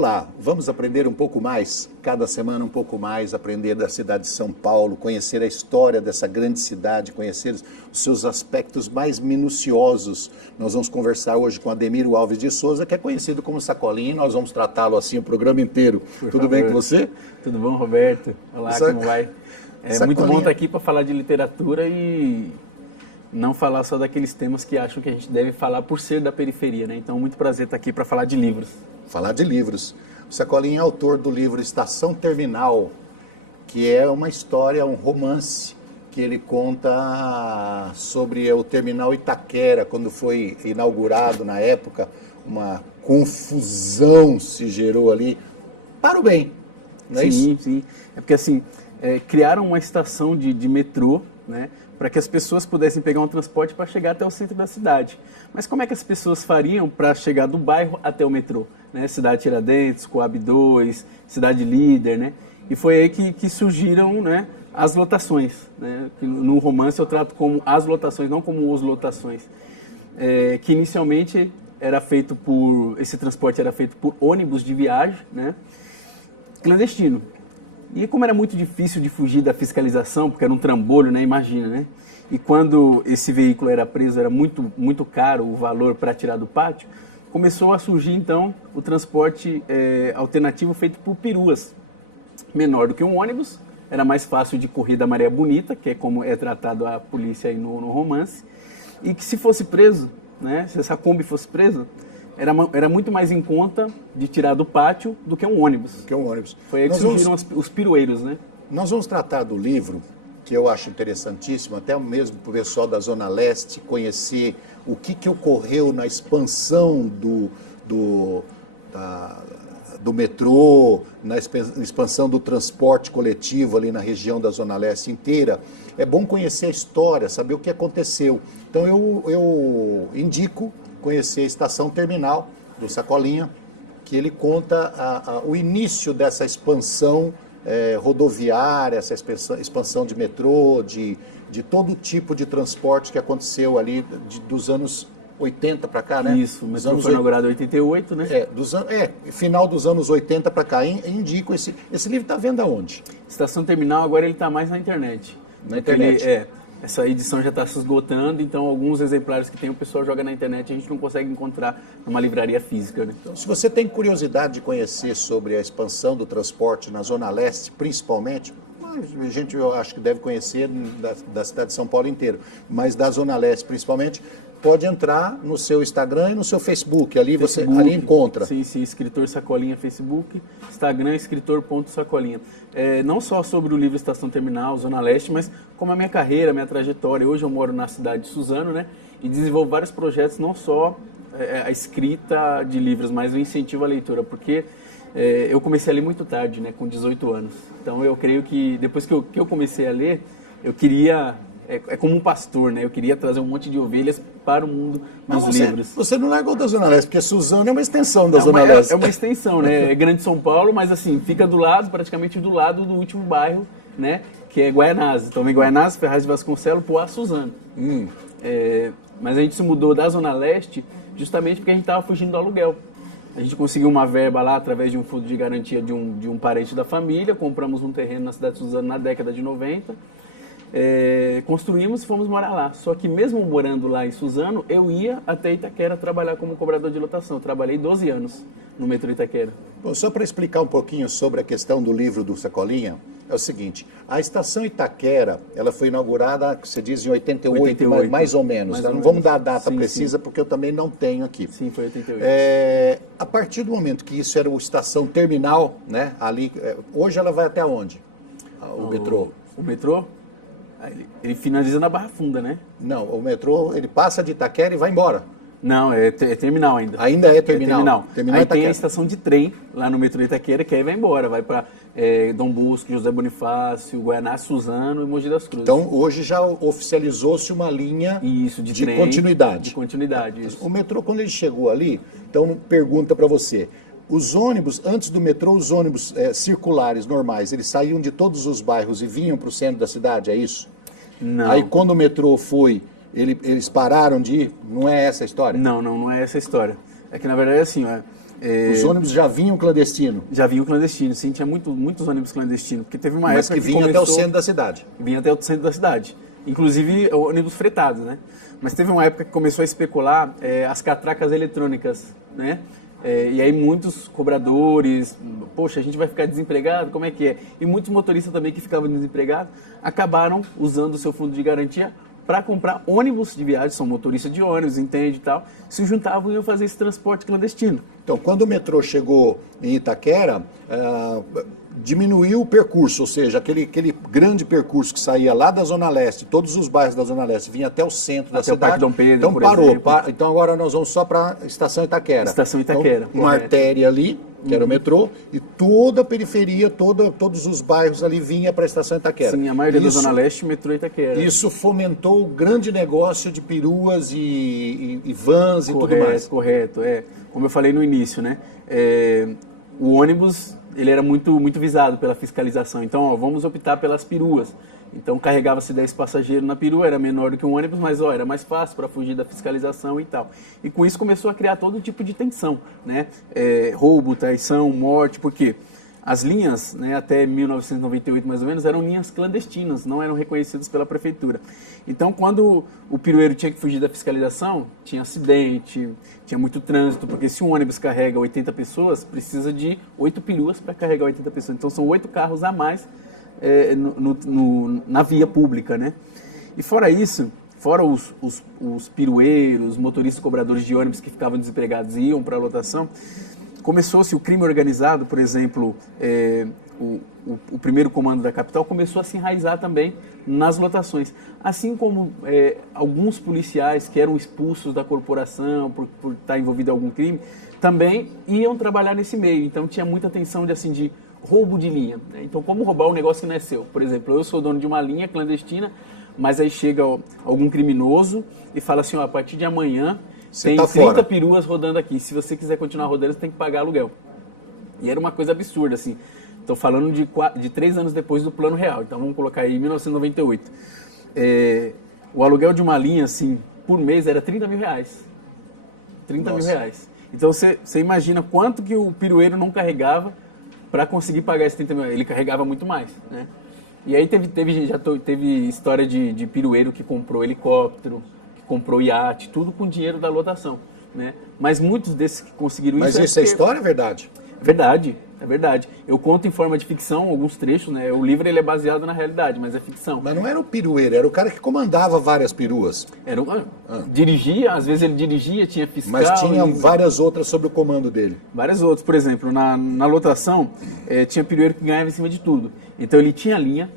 Olá, vamos aprender um pouco mais, cada semana um pouco mais, aprender da cidade de São Paulo, conhecer a história dessa grande cidade, conhecer os seus aspectos mais minuciosos. Nós vamos conversar hoje com Ademiro Alves de Souza, que é conhecido como Sacolinha, e nós vamos tratá-lo assim o programa inteiro. Tudo bem com você? Tudo bom, Roberto? Olá, como vai? É muito bom estar aqui para falar de literatura e não falar só daqueles temas que acham que a gente deve falar por ser da periferia, né? Então, muito prazer estar aqui para falar de livros. Falar de livros. O Sacolinha é autor do livro Estação Terminal, que é uma história, um romance, que ele conta sobre o terminal Itaquera, quando foi inaugurado na época, uma confusão se gerou ali, para o bem, não é isso? Sim, sim. É porque assim, criaram uma estação de metrô, né, para que as pessoas pudessem pegar um transporte para chegar até o centro da cidade. Mas como é que as pessoas fariam para chegar do bairro até o metrô? Né? Cidade Tiradentes, Coab 2, Cidade Líder, né? E foi aí que surgiram, né, as lotações. Né? Que no romance eu trato como as lotações, não como os lotações. Que inicialmente esse transporte era feito por ônibus de viagem, né, clandestino. E como era muito difícil de fugir da fiscalização, porque era um trambolho, né? Imagina, né? E quando esse veículo era preso, era muito, muito caro o valor para tirar do pátio, começou a surgir, então, o transporte alternativo feito por peruas. Menor do que um ônibus, era mais fácil de correr da Maria Bonita, que é como é tratado a polícia aí no romance, e que se fosse preso, né? Se essa Kombi fosse presa, era muito mais em conta de tirar do pátio do que um ônibus. Foi aí que surgiram os pirueiros, né? Nós vamos tratar do livro, que eu acho interessantíssimo, até mesmo para o pessoal da Zona Leste conhecer o que ocorreu na expansão do metrô, na expansão do transporte coletivo ali na região da Zona Leste inteira. É bom conhecer a história, saber o que aconteceu. Então eu indico conhecer a Estação Terminal do Sacolinha, que ele conta o início dessa expansão rodoviária, essa expansão de metrô, de todo tipo de transporte que aconteceu ali dos anos 80 para cá, né? Isso, o metrô foi inaugurado em 88, né? Final dos anos 80 para cá. Indico esse livro está à venda onde? Estação Terminal, agora ele está mais na internet. Na internet? Essa edição já está se esgotando, então alguns exemplares que tem o pessoal joga na internet e a gente não consegue encontrar numa livraria física, né? Então, se você tem curiosidade de conhecer sobre a expansão do transporte na Zona Leste, principalmente, a gente eu acho que deve conhecer da cidade de São Paulo inteiro, mas da Zona Leste principalmente, pode entrar no seu Instagram e no seu Facebook, você ali encontra. Sim, escritor Sacolinha Facebook, Instagram escritor.sacolinha. Não só sobre o livro Estação Terminal, Zona Leste, mas como a minha carreira, a minha trajetória. Hoje eu moro na cidade de Suzano, né, e desenvolvo vários projetos, não só a escrita de livros, mas o incentivo à leitura, porque eu comecei a ler muito tarde, né, com 18 anos. Então eu creio que depois que eu comecei a ler, eu queria... É como um pastor, né? Eu queria trazer um monte de ovelhas para o mundo dos livros. Você não largou da Zona Leste, porque Suzano é uma extensão da Zona Leste. É uma extensão, né? É Grande São Paulo, mas assim, fica praticamente do lado do último bairro, né? Que é Guaianazes. Então vem Guaianazes, Ferraz de Vasconcelos, Poá, Suzano. Mas a gente se mudou da Zona Leste justamente porque a gente estava fugindo do aluguel. A gente conseguiu uma verba lá através de um fundo de garantia de um parente da família, compramos um terreno na cidade de Suzano na década de 90, construímos e fomos morar lá. Só que mesmo morando lá em Suzano, eu ia até Itaquera trabalhar como cobrador de lotação. Eu trabalhei 12 anos no metrô Itaquera. Bom, só para explicar um pouquinho sobre a questão do livro do Sacolinha, é o seguinte, a estação Itaquera, ela foi inaugurada, você diz, em 88. Mais ou menos. Não vamos dar a data precisa, porque eu também não tenho aqui. Sim, foi 88. A partir do momento que isso era o estação terminal, né, ali, hoje ela vai até onde? O metrô? O metrô? Ele finaliza na Barra Funda, né? Não, o metrô, ele passa de Itaquera e vai embora. Não, é terminal ainda. Ainda é terminal? Aí tem a estação de trem lá no metrô Itaquera, que aí vai embora. Vai para Dom Bosco, José Bonifácio, Guaianá, Suzano e Mogi das Cruzes. Então, hoje já oficializou-se uma linha de trem, continuidade. De continuidade, isso. O metrô, quando ele chegou ali, então, pergunta para você... Os ônibus, antes do metrô, os ônibus circulares normais, eles saíam de todos os bairros e vinham para o centro da cidade, é isso? Não. Aí quando o metrô foi, eles pararam de ir? Não é essa a história? Não é essa a história. É que na verdade assim, Os ônibus já vinham clandestino? Já vinham clandestino, sim, tinha muitos ônibus clandestinos, porque teve uma Mas época que vinha até o centro da cidade. Vinha até o centro da cidade, inclusive ônibus fretados, né? Mas teve uma época que começou a especular as catracas eletrônicas, né? E aí muitos cobradores, poxa, a gente vai ficar desempregado, como é que é? E muitos motoristas também que ficavam desempregados acabaram usando o seu fundo de garantia para comprar ônibus de viagem, são motoristas de ônibus, entende e tal, se juntavam e iam fazer esse transporte clandestino. Então, quando o metrô chegou em Itaquera, diminuiu o percurso, ou seja, aquele grande percurso que saía lá da Zona Leste, todos os bairros da Zona Leste, vinha até o centro da cidade. Até o Parque Dom Pedro, então por parou. exemplo. Então agora nós vamos só para a Estação Itaquera. Estação Itaquera. Então, uma artéria ali, que era o metrô, e toda a periferia, todos os bairros ali vinha para a Estação Itaquera. Sim, a maioria da Zona Leste, o metrô Itaquera. Isso fomentou o grande negócio de peruas e vans e tudo mais. Correto, como eu falei no início, né? O ônibus, ele era muito visado pela fiscalização. Então, vamos optar pelas peruas. Então, carregava-se 10 passageiros na perua, era menor do que um ônibus, mas era mais fácil para fugir da fiscalização e tal. E com isso começou a criar todo tipo de tensão, né? Roubo, traição, morte, porque as linhas, né, até 1998 mais ou menos, eram linhas clandestinas, não eram reconhecidas pela prefeitura. Então, quando o pirueiro tinha que fugir da fiscalização, tinha acidente, tinha muito trânsito, porque se um ônibus carrega 80 pessoas, precisa de 8 peruas para carregar 80 pessoas. Então, são 8 carros a mais na via pública, né? E fora isso, fora os pirueiros, motoristas cobradores de ônibus que ficavam desempregados e iam para a lotação, começou-se o crime organizado, por exemplo, o primeiro comando da capital começou a se enraizar também nas lotações. Assim como alguns policiais que eram expulsos da corporação por estar envolvido em algum crime, também iam trabalhar nesse meio. Então tinha muita atenção de roubo de linha, né? Então, como roubar um negócio que não é seu? Por exemplo, eu sou dono de uma linha clandestina, mas aí chega algum criminoso e fala assim, a partir de amanhã tem 30 peruas rodando aqui. Se você quiser continuar rodando, você tem que pagar aluguel. E era uma coisa absurda, assim. Estou falando de 3 anos depois do Plano Real. Então, vamos colocar aí 1998. O aluguel de uma linha, assim, por mês era 30 mil reais. 30 mil reais. Então, você imagina quanto que o pirueiro não carregava para conseguir pagar esses 30 mil. Ele carregava muito mais, né? E aí teve história de pirueiro que comprou helicóptero, que comprou iate, tudo com dinheiro da lotação, né? Mas muitos desses que conseguiram isso... Mas isso é história ou é verdade? É verdade. Eu conto em forma de ficção alguns trechos, né? O livro ele é baseado na realidade, mas é ficção. Mas não era o pirueiro, era o cara que comandava várias peruas. Dirigia, às vezes ele dirigia, tinha fiscal... Mas tinha várias outras sob o comando dele. Várias outras. Por exemplo, na lotação, tinha pirueiro que ganhava em cima de tudo. Então ele tinha linha,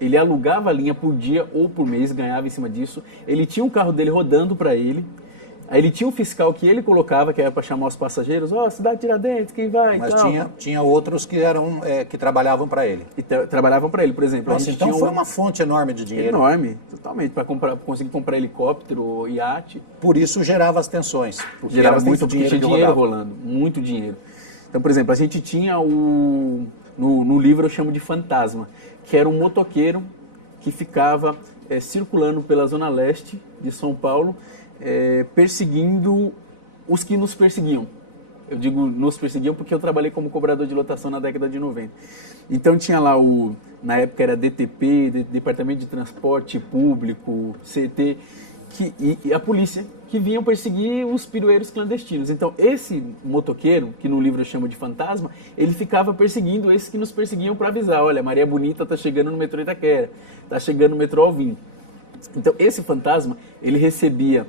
ele alugava a linha por dia ou por mês, ganhava em cima disso. Ele tinha um carro dele rodando para ele. Aí ele tinha um fiscal que ele colocava, que era para chamar os passageiros, cidade Tiradentes, quem vai? Mas e tal. tinha outros que eram que trabalhavam para ele. E trabalhavam para ele, por exemplo. Nossa, então foi uma fonte enorme de dinheiro. Enorme, totalmente, para conseguir comprar helicóptero, iate. Por isso gerava as tensões. Gerava muito dinheiro, tinha dinheiro rolando, muito dinheiro. Então, por exemplo, a gente tinha no livro eu chamo de fantasma, que era um motoqueiro que ficava circulando pela zona leste de São Paulo, perseguindo os que nos perseguiam. Eu digo nos perseguiam porque eu trabalhei como cobrador de lotação na década de 90. Então tinha lá na época era DTP, Departamento de Transporte Público, CT, e a polícia, que vinham perseguir os pirueiros clandestinos. Então esse motoqueiro, que no livro eu chamo de fantasma, ele ficava perseguindo esses que nos perseguiam para avisar, olha, Maria Bonita está chegando no metrô Itaquera, está chegando no metrô Alvim. Então, esse fantasma, ele recebia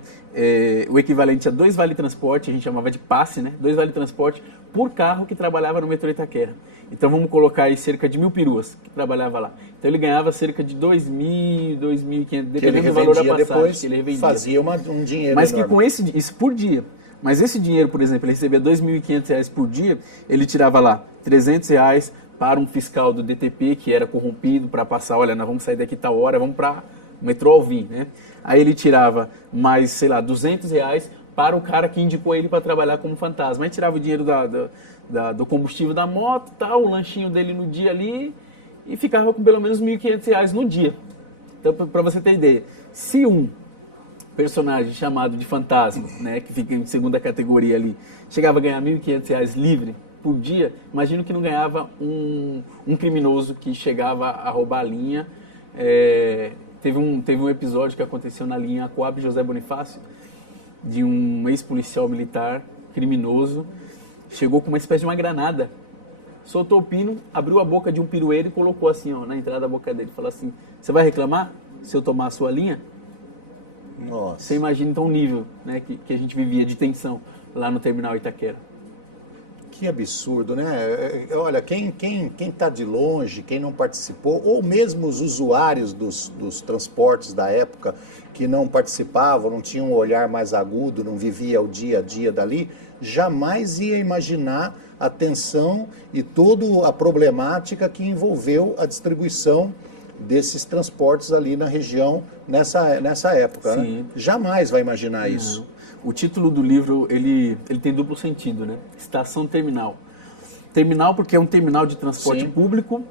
o equivalente a 2 vale-transporte, a gente chamava de passe, né? 2 vale-transporte por carro que trabalhava no metrô Itaquera. Então, vamos colocar aí cerca de 1.000 peruas que trabalhava lá. Então, ele ganhava cerca de 2.000, 2.500, dependendo do valor da passagem. Depois, que ele revendia. Fazia um dinheiro Mas enorme. que com isso por dia. Mas esse dinheiro, por exemplo, ele recebia R$ 2.500 por dia, ele tirava lá R$ 300 para um fiscal do DTP que era corrompido para passar, olha, nós vamos sair daqui tal hora, vamos para metrô Alvim, né? Aí ele tirava mais, sei lá, R$200 para o cara que indicou ele para trabalhar como fantasma. Aí tirava o dinheiro do combustível da moto, tal, o lanchinho dele no dia ali, e ficava com pelo menos R$1.500 no dia. Então, para você ter ideia, se um personagem chamado de Fantasma, né, que fica em segunda categoria ali, chegava a ganhar R$1.500 livre por dia, imagino que não ganhava um criminoso que chegava a roubar a linha. Teve um episódio que aconteceu na linha Coab José Bonifácio, de um ex-policial militar criminoso, chegou com uma espécie de uma granada, soltou o pino, abriu a boca de um pirueiro e colocou assim, ó, na entrada da boca dele, falou assim: você vai reclamar se eu tomar a sua linha? Nossa. Você imagina então o nível, né, que a gente vivia de tensão lá no terminal Itaquera. Que absurdo, né? Olha, quem está de longe, quem não participou, ou mesmo os usuários dos transportes da época que não participavam, não tinham um olhar mais agudo, não vivia o dia a dia dali, jamais ia imaginar a tensão e toda a problemática que envolveu a distribuição desses transportes ali na região nessa época. Né? Jamais vai imaginar isso. O título do livro, ele tem duplo sentido, né? Estação Terminal. Terminal porque é um terminal de transporte público,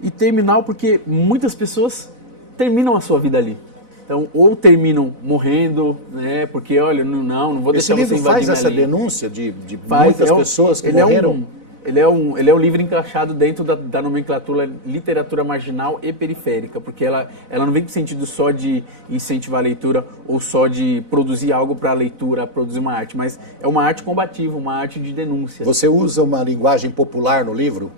e terminal porque muitas pessoas terminam a sua vida ali. Então, ou terminam morrendo, né? Porque, olha, não vou deixar você invadir minha linha. Esse livro faz essa denúncia de muitas pessoas que morreram? Ele é um livro encaixado dentro da nomenclatura literatura marginal e periférica, porque ela não vem com sentido só de incentivar a leitura ou só de produzir algo para a leitura, produzir uma arte, mas é uma arte combativa, uma arte de denúncia. Você usa uma linguagem popular no livro?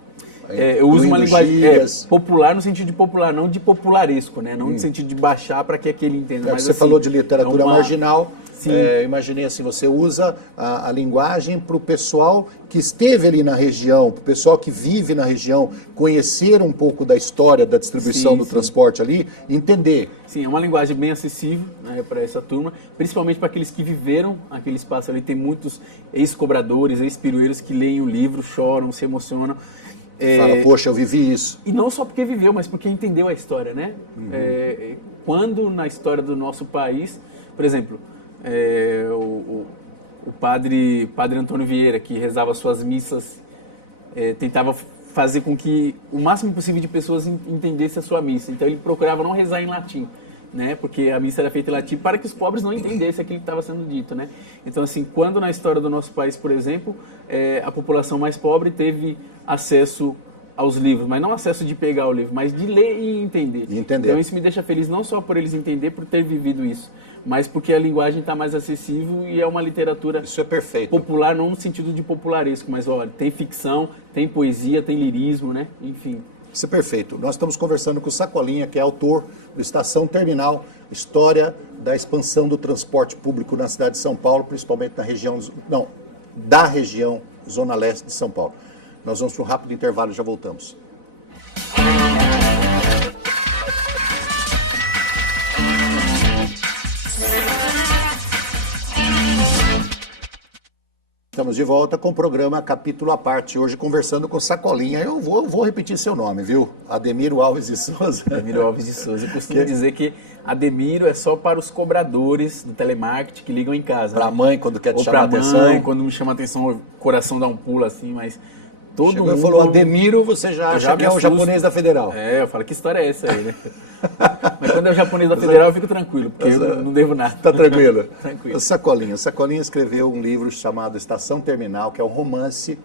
Eu uso uma linguagem popular no sentido de popular, não de popularesco, né? Não no sentido de baixar para que aquele entenda. Mas, você falou de literatura marginal. Sim. Imaginei assim, você usa a linguagem para o pessoal que esteve ali na região, para o pessoal que vive na região, conhecer um pouco da história da distribuição do transporte ali, entender. Sim, é uma linguagem bem acessível, né, para essa turma, principalmente para aqueles que viveram aquele espaço ali. Tem muitos ex-cobradores, ex-pirueiros que leem o livro, choram, se emocionam. Fala, poxa, eu vivi isso. E não só porque viveu, mas porque entendeu a história, né? Quando na história do nosso país, por exemplo, o padre Antônio Vieira, que rezava suas missas, tentava fazer com que o máximo possível de pessoas entendesse a sua missa. Então ele procurava não rezar em latim, né? Porque a missa era feita em latim para que os pobres não entendessem aquilo que estava sendo dito, né? Então, assim, quando na história do nosso país, por exemplo, a população mais pobre teve acesso aos livros, mas não acesso de pegar o livro, mas de ler e entender. Então isso me deixa feliz não só por eles entender, por ter vivido isso, mas porque a linguagem está mais acessível e é uma literatura isso é perfeito. Popular, não no sentido de popularesco, mas olha, tem ficção, tem poesia, tem lirismo, né? Enfim. Isso é perfeito. Nós estamos conversando com o Sacolinha, que é autor do Estação Terminal, História da Expansão do Transporte Público na cidade de São Paulo, principalmente da região Zona Leste de São Paulo. Nós vamos para um rápido intervalo e já voltamos. Estamos de volta com o programa Capítulo à Parte, hoje conversando com Sacolinha. Eu vou repetir seu nome, viu? Ademiro Alves de Souza. Ademiro Alves de Souza. Eu costumo dizer que Ademiro é só para os cobradores do telemarketing que ligam em casa. Para a mãe, quando quer te chamar a atenção. Para a mãe, quando me chama a atenção, o coração dá um pulo assim, mas todo mundo... falou Ademiro, você já acha que é o japonês da Federal. Eu falo, que história é essa aí, né? Mas quando é o japonês da Federal, eu fico tranquilo, porque eu não devo nada. Tá tranquilo? Tranquilo. Sacolinha escreveu um livro chamado Estação Terminal, que é um romance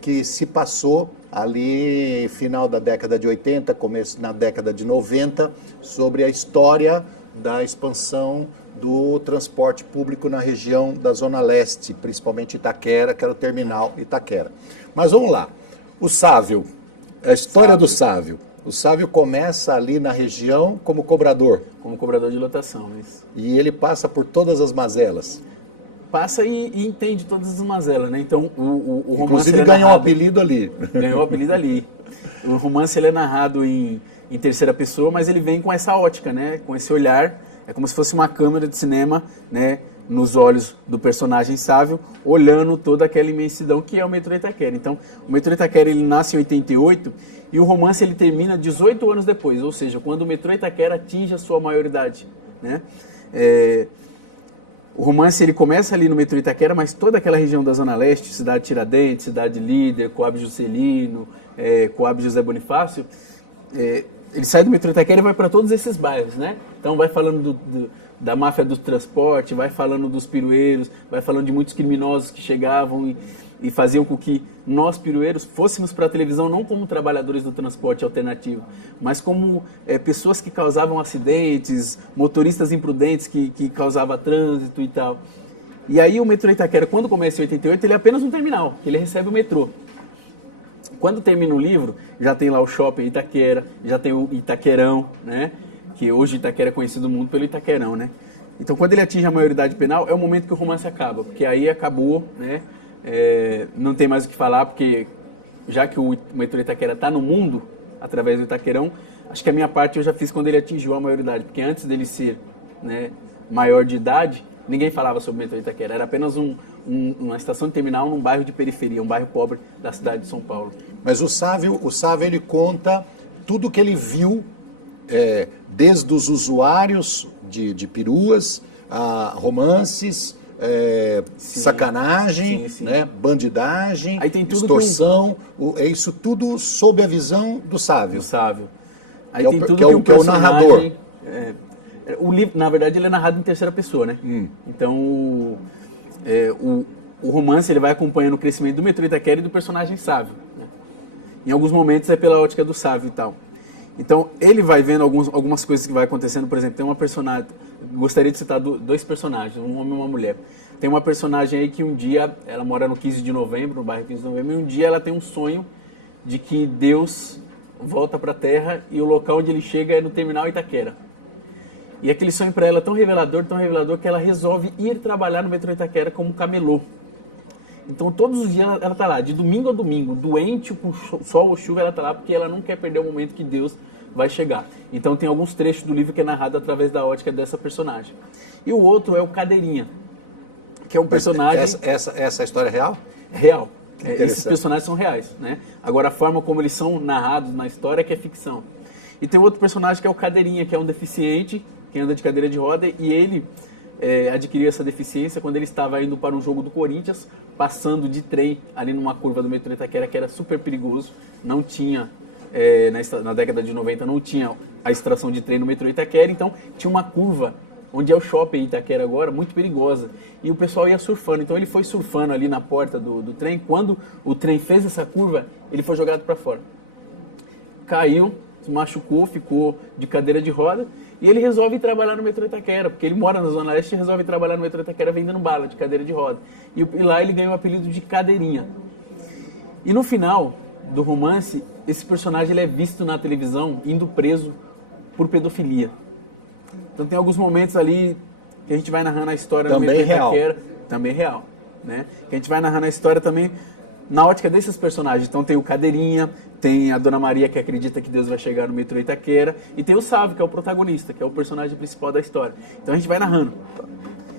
que se passou ali final da década de 80, começo na década de 90, sobre a história da expansão do transporte público na região da Zona Leste, principalmente Itaquera, que era o terminal Itaquera. Mas vamos lá. O Sávio, a história do Sávio. O Sávio começa ali na região como cobrador. Como cobrador de lotação, isso. E ele passa por todas as mazelas. Passa e entende todas as mazelas, né? Então, o romance... Inclusive ganhou um apelido ali. Ganhou um apelido ali. O romance ele é narrado em terceira pessoa, mas ele vem com essa ótica, né? Com esse olhar. É como se fosse uma câmera de cinema, né? Nos olhos do personagem Sávio, olhando toda aquela imensidão que é o metrô Itaquera. Então, o metrô Itaquera ele nasce em 88 e o romance ele termina 18 anos depois, ou seja, quando o metrô Itaquera atinge a sua maioridade, né? O romance ele começa ali no metrô Itaquera, mas toda aquela região da Zona Leste, Cidade Tiradentes, Cidade Líder, Coab Juscelino, Coab José Bonifácio, ele sai do metrô Itaquera e vai para todos esses bairros, né? Então vai falando da máfia do transporte, vai falando dos pirueiros, vai falando de muitos criminosos que chegavam e faziam com que nós, pirueiros, fôssemos para a televisão não como trabalhadores do transporte alternativo, mas como pessoas que causavam acidentes, motoristas imprudentes que causavam trânsito e tal. E aí o metrô Itaquera, quando começa em 88, ele é apenas um terminal, ele recebe o metrô. Quando termina o livro, já tem lá o shopping Itaquera, já tem o Itaquerão, né? Que hoje Itaquera é conhecido no mundo pelo Itaquerão, né? Então, quando ele atinge a maioridade penal, é o momento que o romance acaba, porque aí acabou, né? Não tem mais o que falar, porque já que o metrô Itaquera está no mundo, através do Itaquerão, acho que a minha parte eu já fiz quando ele atingiu a maioridade, porque antes dele ser, né, maior de idade, ninguém falava sobre o metrô Itaquera, era apenas uma estação de terminal num bairro de periferia, um bairro pobre da cidade de São Paulo. Mas o Sávio ele conta tudo que ele viu, desde os usuários de peruas, a romances, sacanagem, sim. Né, bandidagem, aí tem tudo extorsão, é isso tudo sob a visão do Sávio. Aí tem tudo que é o narrador. O livro, na verdade, ele é narrado em terceira pessoa, né? Então, o romance ele vai acompanhando o crescimento do metrô Itaquera e do personagem Sávio. Né? Em alguns momentos é pela ótica do Sávio e tal. Então, ele vai vendo algumas coisas que vai acontecendo. Por exemplo, tem uma personagem... Gostaria de citar dois personagens, um homem e uma mulher. Tem uma personagem aí que um dia, ela mora no 15 de novembro, no bairro 15 de novembro, e um dia ela tem um sonho de que Deus volta para a Terra e o local onde ele chega é no terminal Itaquera. E aquele sonho para ela é tão revelador que ela resolve ir trabalhar no metrô Itaquera como camelô. Então todos os dias ela está lá, de domingo a domingo, doente, com sol ou chuva, ela está lá porque ela não quer perder o momento que Deus vai chegar. Então tem alguns trechos do livro que é narrado através da ótica dessa personagem. E o outro é o Cadeirinha, que é um personagem... Essa história é real? Real. Esses personagens são reais, né? Agora a forma como eles são narrados na história é que é ficção. E tem outro personagem que é o Cadeirinha, que é um deficiente, que anda de cadeira de roda, e ele adquiriu essa deficiência quando ele estava indo para um jogo do Corinthians, passando de trem ali numa curva do metrô Itaquera, que era super perigoso. Não tinha, na década de 90, não tinha a extração de trem no metrô Itaquera, então tinha uma curva, onde é o shopping Itaquera agora, muito perigosa. E o pessoal ia surfando, então ele foi surfando ali na porta do trem. Quando o trem fez essa curva, ele foi jogado para fora. Caiu, se machucou, ficou de cadeira de roda, e ele resolve trabalhar no metrô Itaquera, porque ele mora na Zona Leste e resolve trabalhar no metrô Itaquera vendendo bala de cadeira de roda. E lá ele ganhou o apelido de Cadeirinha. E no final do romance, esse personagem ele é visto na televisão indo preso por pedofilia. Então tem alguns momentos ali que a gente vai narrando a história também no metrô Itaquera. Real. Também real. Né? Que a gente vai narrando a história também na ótica desses personagens. Então tem o Cadeirinha, tem a Dona Maria que acredita que Deus vai chegar no metrô Itaquera, e tem o Sávio, que é o protagonista, que é o personagem principal da história. Então a gente vai narrando.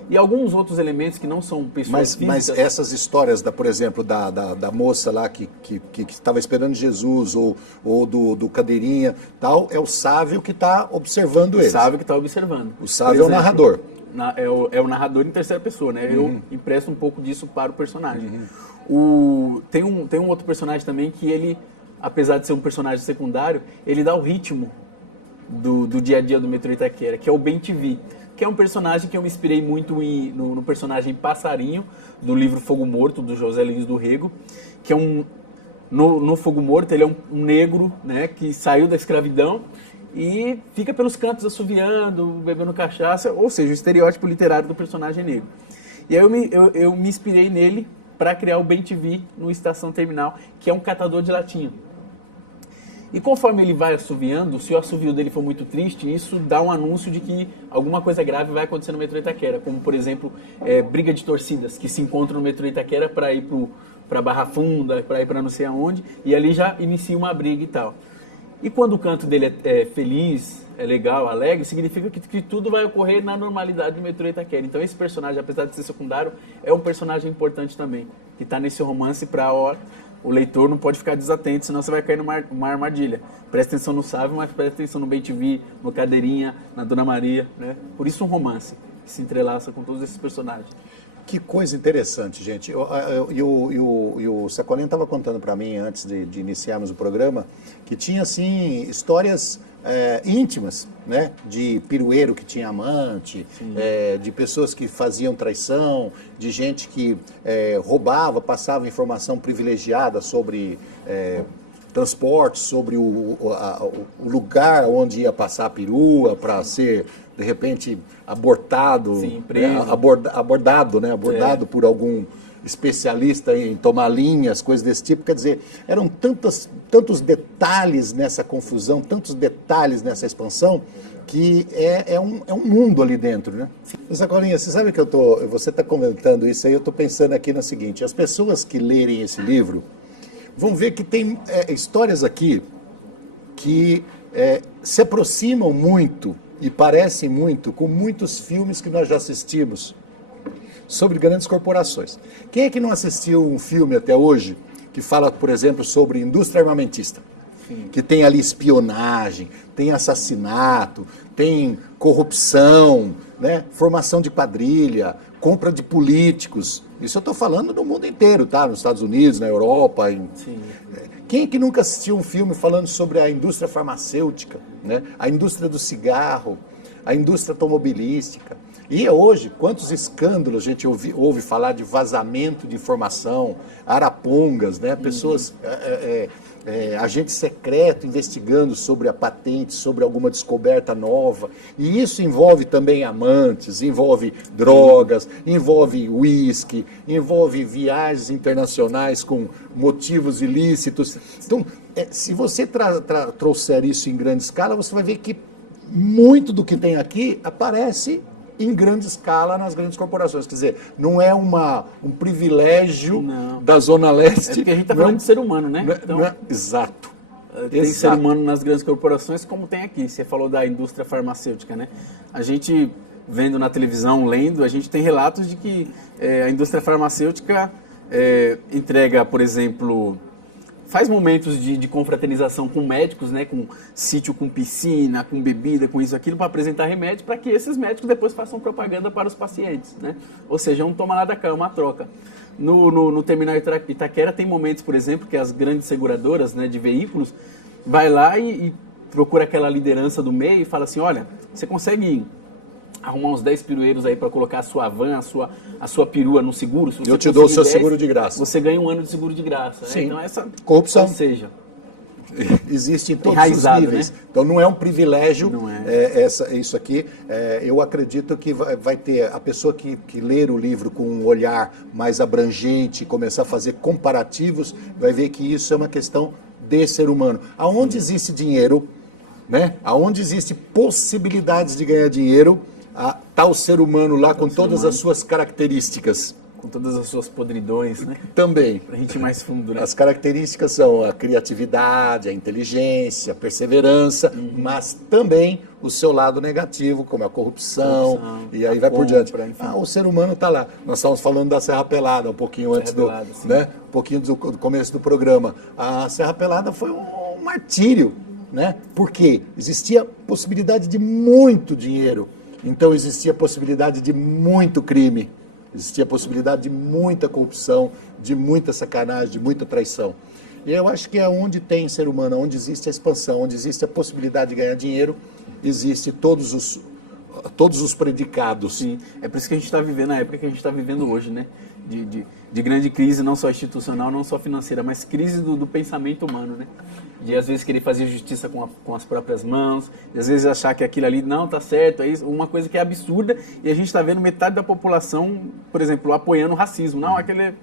E alguns outros elementos que não são pessoas físicas... Mas essas histórias, por exemplo, da moça lá que estava esperando Jesus, ou do Cadeirinha, tal, é o Sávio que está observando ele. O Sávio que está observando. O Sávio é o narrador. É o narrador em terceira pessoa, né? Eu empresto um pouco disso para o personagem. Tem um outro personagem também que ele, apesar de ser um personagem secundário, ele dá o ritmo do dia a dia do metrô Itaquera, que é o Ben-TV, que é um personagem que eu me inspirei muito no personagem Passarinho, do livro Fogo Morto, do José Lins do Rego, que é no Fogo Morto ele é um negro, né, que saiu da escravidão e fica pelos cantos assoviando, bebendo cachaça, ou seja, o estereótipo literário do personagem negro. E aí eu me inspirei nele para criar o Ben-TV no Estação Terminal, que é um catador de latinha. E conforme ele vai assoviando, se o assovio dele for muito triste, isso dá um anúncio de que alguma coisa grave vai acontecer no metrô Itaquera, como, por exemplo, briga de torcidas que se encontram no metrô Itaquera para ir para Barra Funda, para ir para não sei aonde, e ali já inicia uma briga e tal. E quando o canto dele é feliz, é legal, alegre, significa que tudo vai ocorrer na normalidade do metrô Itaquera. Então esse personagem, apesar de ser secundário, é um personagem importante também, que está nesse romance para o leitor não pode ficar desatento, senão você vai cair numa armadilha. Presta atenção no Sávio, mas presta atenção no Ben-TV, no Cadeirinha, na Dona Maria, né? Por isso um romance que se entrelaça com todos esses personagens. Que coisa interessante, gente. E o Sacolin estava contando para mim, antes de iniciarmos o programa, que tinha, assim, histórias íntimas, né? De pirueiro que tinha amante, de pessoas que faziam traição, de gente que roubava, passava informação privilegiada sobre transporte, sobre o lugar onde ia passar a perua para ser, de repente, abortado, Sim, abordado por algum especialista em tomar linhas, coisas desse tipo. Quer dizer, eram tantos detalhes nessa confusão, tantos detalhes nessa expansão, que é um mundo ali dentro, né? Sacolinha, você sabe que você está comentando isso aí, eu estou pensando aqui no seguinte: as pessoas que lerem esse livro vão ver que tem histórias aqui que se aproximam muito e parecem muito com muitos filmes que nós já assistimos sobre grandes corporações. Quem é que não assistiu um filme até hoje que fala, por exemplo, sobre indústria armamentista? Sim. Que tem ali espionagem, tem assassinato, tem corrupção, né? Formação de quadrilha, compra de políticos. Isso eu estou falando no mundo inteiro, tá? Nos Estados Unidos, na Europa. Sim. Quem é que nunca assistiu um filme falando sobre a indústria farmacêutica, né? A indústria do cigarro, a indústria automobilística? E hoje, quantos escândalos a gente ouve falar de vazamento de informação, arapongas, né? Pessoas, agente secreto investigando sobre a patente, sobre alguma descoberta nova. E isso envolve também amantes, envolve drogas, envolve uísque, envolve viagens internacionais com motivos ilícitos. Então, se você trouxer isso em grande escala, você vai ver que muito do que tem aqui aparece em grande escala nas grandes corporações. Quer dizer, não é um privilégio da Zona Leste. É porque a gente está falando de ser humano, né? Exato. Tem ser humano nas grandes corporações, como tem aqui. Você falou da indústria farmacêutica, né? A gente, vendo na televisão, lendo, a gente tem relatos de que a indústria farmacêutica entrega, por exemplo, faz momentos de confraternização com médicos, né, com sítio com piscina, com bebida, com isso, aquilo, para apresentar remédios, para que esses médicos depois façam propaganda para os pacientes, né? Ou seja, um toma lá da cá, uma troca. No terminal Itaquera tem momentos, por exemplo, que as grandes seguradoras, né, de veículos vai lá e procura aquela liderança do meio e fala assim: olha, você consegue arrumar uns 10 pirueiros aí para colocar a sua van, a sua perua no seguro? Se você eu te dou o seu seguro de graça. Você ganha um ano de seguro de graça. Sim. Né? Então essa corrupção. Ou seja, existe em todos os níveis. Né? Então não é um privilégio isso aqui. Eu acredito que vai ter a pessoa que ler o livro com um olhar mais abrangente, começar a fazer comparativos, vai ver que isso é uma questão de ser humano. Aonde existe dinheiro, né? Aonde existe possibilidades de ganhar dinheiro, está o ser humano lá com todas as suas características. Com todas as suas podridões, né? Também. Pra gente ir mais fundo, né? As características são a criatividade, a inteligência, a perseverança, mas também o seu lado negativo, como a corrupção e aí vai por diante. O ser humano está lá. Nós estávamos falando da Serra Pelada um pouquinho antes um pouquinho do começo do programa. A Serra Pelada foi um martírio, né? Porque existia possibilidade de muito dinheiro. Então existia possibilidade de muito crime, existia possibilidade de muita corrupção, de muita sacanagem, de muita traição. E eu acho que é onde tem ser humano, onde existe a expansão, onde existe a possibilidade de ganhar dinheiro, existe todos os predicados. Sim, é por isso que a gente está vivendo a época que a gente está vivendo hoje, né? De grande crise, não só institucional, não só financeira, mas crise do pensamento humano, né? De às vezes querer fazer justiça com as próprias mãos, e às vezes achar que aquilo ali não tá certo, é isso, uma coisa que é absurda, e a gente está vendo metade da população, por exemplo, apoiando o racismo. Não, aquele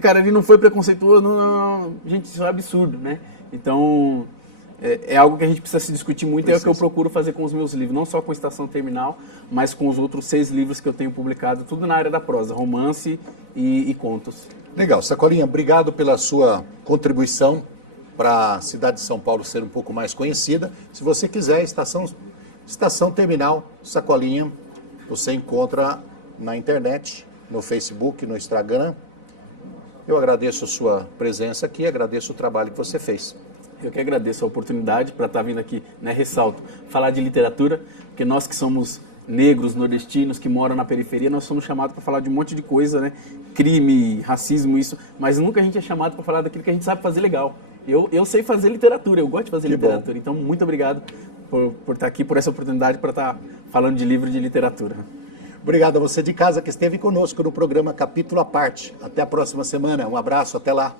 cara ali não foi preconceituoso, não. Gente, isso é absurdo, né? Então, é algo que a gente precisa se discutir muito, é o que eu procuro fazer com os meus livros, não só com Estação Terminal, mas com os outros 6 livros que eu tenho publicado, tudo na área da prosa, romance e contos. Legal. Sacolinha, obrigado pela sua contribuição para a cidade de São Paulo ser um pouco mais conhecida. Se você quiser, Estação Terminal Sacolinha, você encontra na internet, no Facebook, no Instagram. Eu agradeço a sua presença aqui, agradeço o trabalho que você fez. Eu que agradeço a oportunidade para estar vindo aqui, né, ressalto, falar de literatura, porque nós que somos negros, nordestinos, que moram na periferia, nós somos chamados para falar de um monte de coisa, né? Crime, racismo, isso, mas nunca a gente é chamado para falar daquilo que a gente sabe fazer legal. Eu sei fazer literatura, eu gosto de fazer literatura, então muito obrigado por estar aqui, por essa oportunidade para estar falando de livro de literatura. Obrigado a você de casa que esteve conosco no programa Capítulo à Parte. Até a próxima semana. Um abraço, até lá.